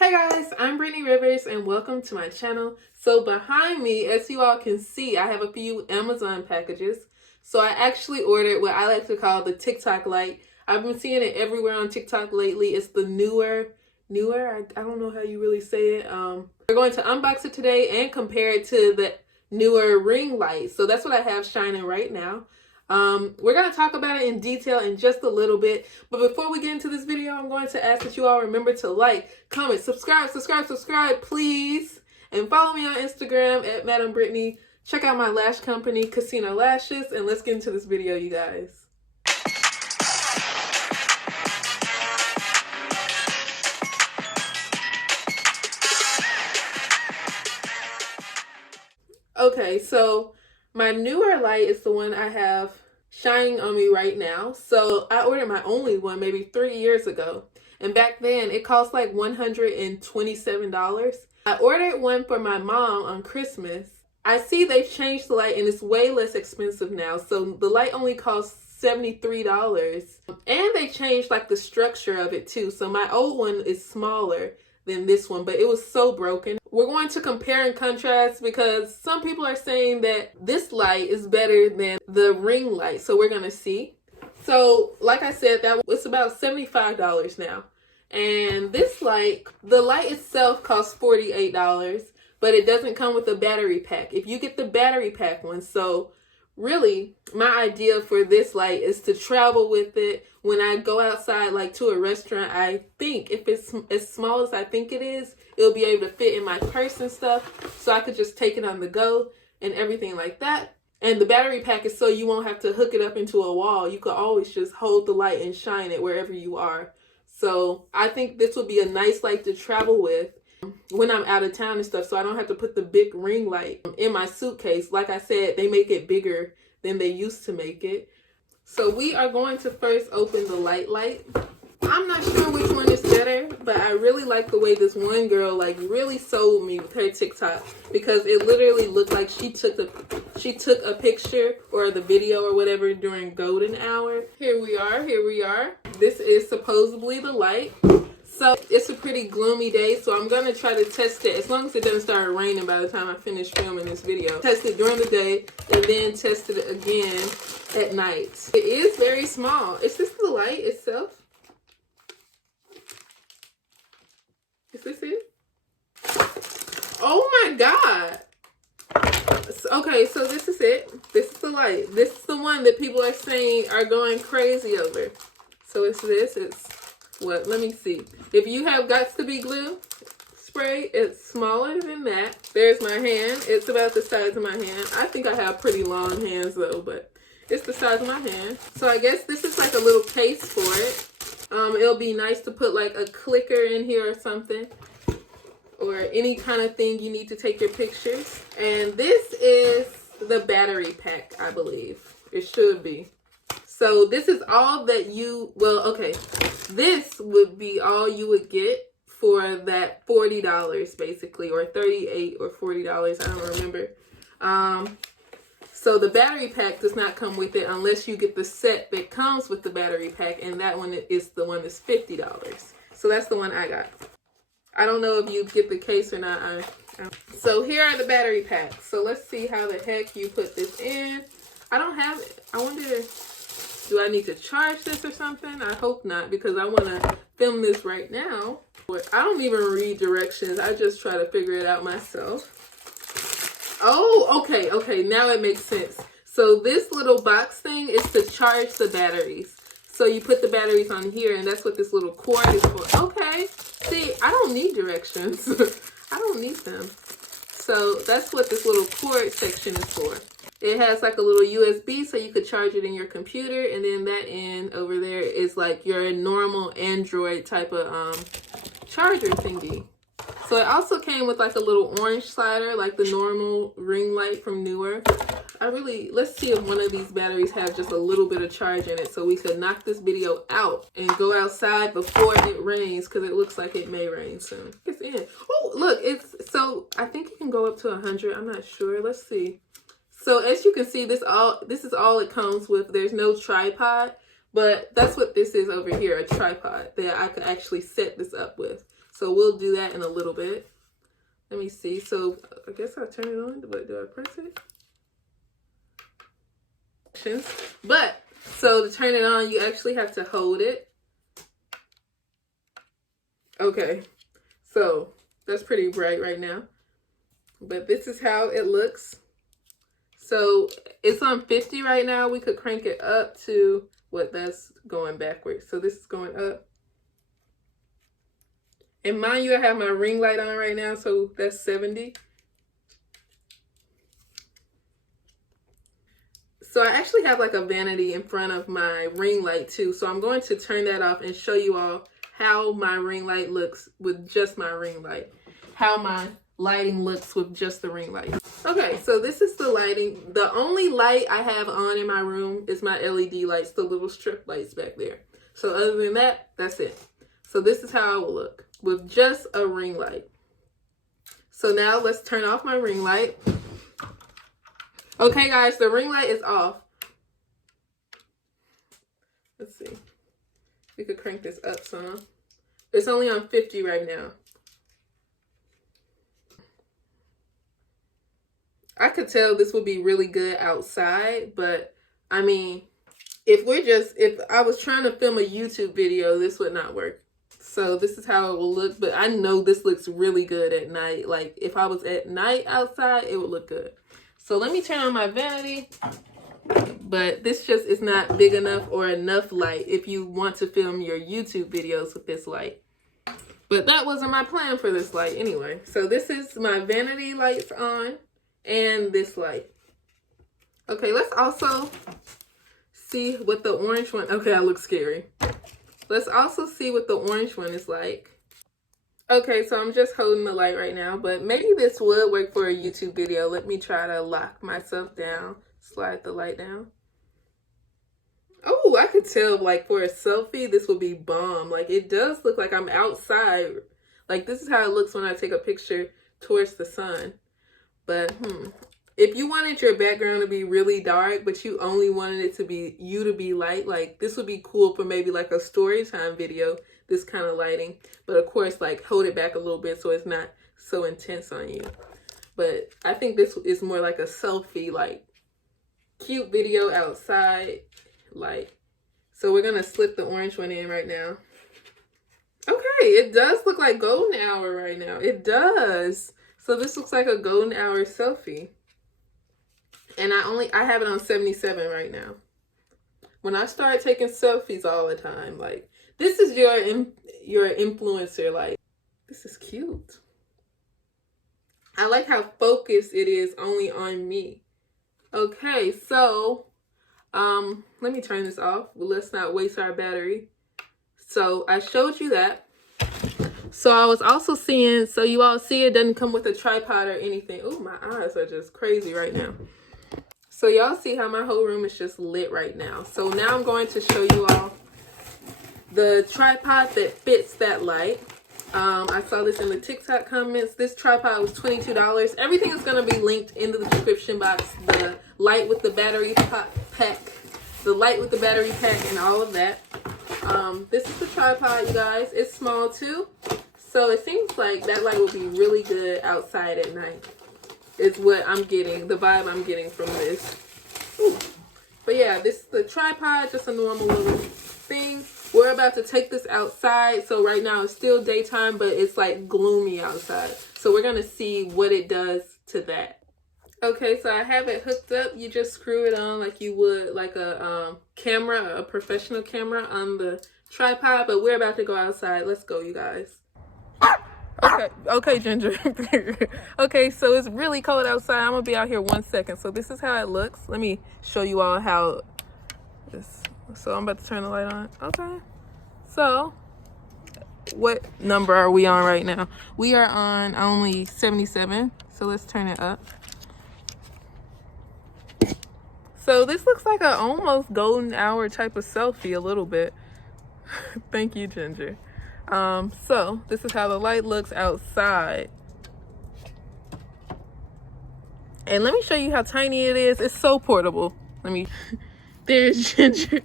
Hey guys, I'm Brittany Rivers and welcome to my channel. So behind me, as you all can see, I have a few Amazon packages. So I actually ordered what I like to call the TikTok light. I've been seeing it everywhere on TikTok lately. It's the Neewer, I don't know how you really say it. We're going to unbox it today and compare it to the Neewer Ringlight. So that's what I have shining right now. We're going to talk about it in detail in just a little bit. But before we get into this video, I'm going to ask that you all remember to like, comment, subscribe, please. And follow me on Instagram at Madam Brittany. Check out my lash company, Casino Lashes. And let's get into this video, you guys. Okay, so my Neewer light is the one I have shining on me right now. So I ordered my only one maybe 3 years ago. And back then it cost like $127. I ordered one for my mom on Christmas. I see they've changed the light and it's way less expensive now. So the light only costs $73. And they changed like the structure of it too. So my old one is smaller than this one, but it was so broken. We're going to compare and contrast because some people are saying that this light is better than the ring light. So we're going to see. So like I said, that was about $75 now. And this light, the light itself costs $48, but it doesn't come with a battery pack. If you get the battery pack one, so really my idea for this light is to travel with it when I go outside, like to a restaurant. I think if it's as small as I think it is, it'll be able to fit in my purse and stuff, so I could just take it on the go and everything like that. And the battery pack is so you won't have to hook it up into a wall. You could always just hold the light and shine it wherever you are. So I think this would be a nice light to travel with when I'm out of town and stuff, so I don't have to put the big ring light in my suitcase. Like I said, they make it bigger than they used to make it. So we are going to first open the light. I'm not sure which one is better, but I really like the way this one girl like really sold me with her TikTok, because it literally looked like she took a picture or the video or whatever during golden hour. Here we are. This is supposedly the light. So it's a pretty gloomy day, so I'm going to try to test it as long as it doesn't start raining by the time I finish filming this video. Test it during the day and then test it again at night. It is very small. Is this the light itself? Is this it? Oh my God. Okay, so this is it. This is the light. This is the one that people are saying are going crazy over. So it's this. It's what? Let me see. If you have Got to Be glue spray, it's smaller than that. There's my hand. It's about the size of my hand. I think I have pretty long hands though, but it's the size of my hand. So I guess this is like a little case for it. It'll be nice to put like a clicker in here or something, or any kind of thing you need to take your pictures. And this is the battery pack, I believe. It should be. So this is all that you, well, okay. This would be all you would get for that $40 basically, or $38 or $40, I don't remember. So the battery pack does not come with it unless you get the set that comes with the battery pack, and that one is the one that's $50. So that's the one I got. I don't know if you get the case or not. So here are the battery packs. So let's see how the heck you put this in. I don't have it. I wonder, do I need to charge this or something? I hope not, because I want to film this right now. I don't even read directions. I just try to figure it out myself. Oh, okay. Now it makes sense. So this little box thing is to charge the batteries. So you put the batteries on here, and that's what this little cord is for. Okay. See, I don't need directions. I don't need them. So that's what this little cord section is for. It has like a little USB, so you could charge it in your computer, and then that end over there is like your normal Android type of charger thingy. So it also came with like a little orange slider, like the normal ring light from Neewer. Let's see if one of these batteries has just a little bit of charge in it, so we could knock this video out and go outside before it rains, because it looks like it may rain soon. It's in. Oh, look, so I think it can go up to 100. I'm not sure. Let's see. So as you can see, this is all it comes with. There's no tripod, but that's what this is over here, a tripod that I could actually set this up with. So we'll do that in a little bit. Let me see. So I guess I'll turn it on, but do I press it? But so to turn it on, you actually have to hold it. Okay, so that's pretty bright right now, but this is how it looks. So it's on 50 right now. We could crank it up to what, that's going backwards. So this is going up. And mind you, I have my ring light on right now, so that's 70. So I actually have like a vanity in front of my ring light too. So I'm going to turn that off and show you all how my ring light looks with just my ring light. How my lighting looks with just the ring light. Okay, so this is the lighting. The only light I have on in my room is my LED lights, the little strip lights back there. So other than that, that's it. So this is how it will look with just a ring light. So now let's turn off my ring light. Okay guys, the ring light is off. Let's see. We could crank this up some. It's only on 50 right now. I could tell this would be really good outside, but I mean, if I was trying to film a YouTube video, this would not work. So this is how it will look, but I know this looks really good at night. Like if I was at night outside, it would look good. So let me turn on my vanity, but this just is not big enough or enough light if you want to film your YouTube videos with this light. But that wasn't my plan for this light anyway. So this is my vanity lights on and this light. Okay, let's also see what the orange one, okay, I look scary. Let's also see what the orange one is like. Okay, so I'm just holding the light right now, but maybe this would work for a YouTube video. Let me try to lock myself down, slide the light down. Oh, I could tell like for a selfie, this would be bomb. Like it does look like I'm outside. Like this is how it looks when I take a picture towards the sun. But if you wanted your background to be really dark, but you only wanted it to be you to be light, like this would be cool for maybe like a story time video, this kind of lighting. But of course, like hold it back a little bit so it's not so intense on you. But I think this is more like a selfie, like cute video outside light. So we're gonna slip the orange one in right now. Okay, it does look like golden hour right now. It does. So this looks like a golden hour selfie. And I have it on 77 right now. When I start taking selfies all the time, like this is your influencer, like this is cute. I like how focused it is only on me. Okay, so let me turn this off. Let's not waste our battery. So I showed you that. So I was also seeing, so you all see it doesn't come with a tripod or anything. Oh, my eyes are just crazy right now. So y'all see how my whole room is just lit right now. So now I'm going to show you all the tripod that fits that light. I saw this in the TikTok comments. This tripod was $22. Everything is going to be linked in the description box. The light with the battery pack, the light with the battery pack, and all of that. This is the tripod, you guys. It's small too, so it seems like that light will be really good outside at night. Is what I'm getting, the vibe I'm getting from this. Ooh. But yeah, this is the tripod, just a normal little thing. We're about to take this outside. So right now it's still daytime, but it's like gloomy outside. So we're gonna see what it does to that. Okay, so I have it hooked up. You just screw it on like you would like a camera, a professional camera on the tripod. But we're about to go outside. Let's go, you guys. Okay, Ginger. Okay, so it's really cold outside. I'm gonna be out here 1 second. So this is how it looks. Let me show you all how this. So I'm about to turn the light on. Okay. So what number are we on right now? We are on only 77. So let's turn it up. So this looks like an almost golden hour type of selfie a little bit. Thank you, Ginger. So this is how the light looks outside. And let me show you how tiny it is. It's so portable. There's Ginger.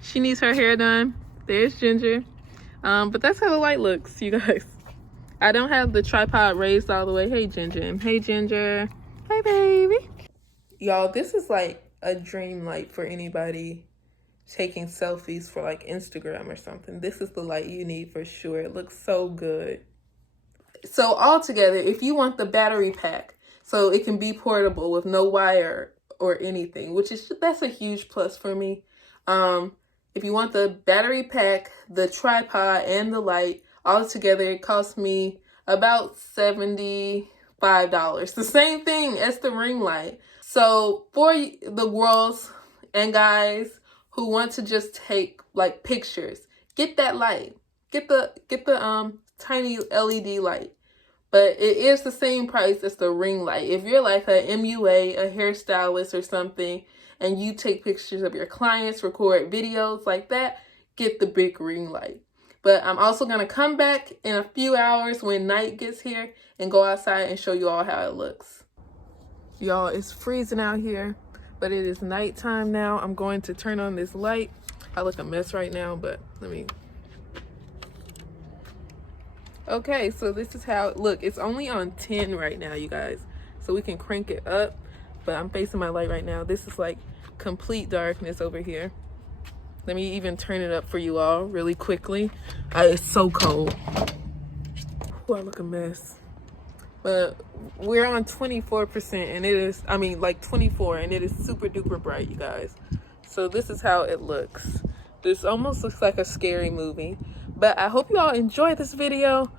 She needs her hair done. There's Ginger. But that's how the light looks, you guys. I don't have the tripod raised all the way. Hey, Ginger. Hey, Ginger. Hey, baby. Y'all, this is like a dream light for anybody taking selfies for like Instagram or something. This is the light you need for sure. It looks so good. So altogether, if you want the battery pack, so it can be portable with no wire or anything, that's a huge plus for me. If you want the battery pack, the tripod, and the light, all together, it costs me about $75. The same thing as the ring light. So for the girls and guys who want to just take like pictures, get that light. Get the tiny LED light. But it is the same price as the ring light. If you're like a MUA, a hairstylist or something, and you take pictures of your clients, record videos like that, get the big ring light. But I'm also going to come back in a few hours when night gets here and go outside and show you all how it looks. Y'all, it's freezing out here, but it is nighttime now. I'm going to turn on this light. I look a mess right now, but let me... Okay, so this is how it look. It's only on 10 right now, you guys. So we can crank it up, but I'm facing my light right now. This is like complete darkness over here. Let me even turn it up for you all really quickly. It's so cold. Ooh, I look a mess. But we're on 24% and it is, like 24, and it is super duper bright, you guys. So this is how it looks. This almost looks like a scary movie. But I hope you all enjoy this video.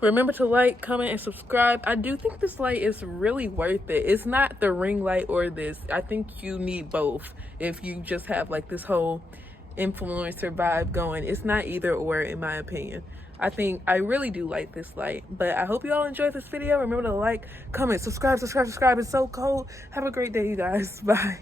Remember to like, comment, and subscribe. I do think this light is really worth it. It's not the ring light or this. I think you need both if you just have like this whole influencer vibe going. It's not either or, in my opinion. I really do like this light. But I hope you all enjoyed this video. Remember to like, comment, subscribe. It's so cold. Have a great day, you guys. Bye.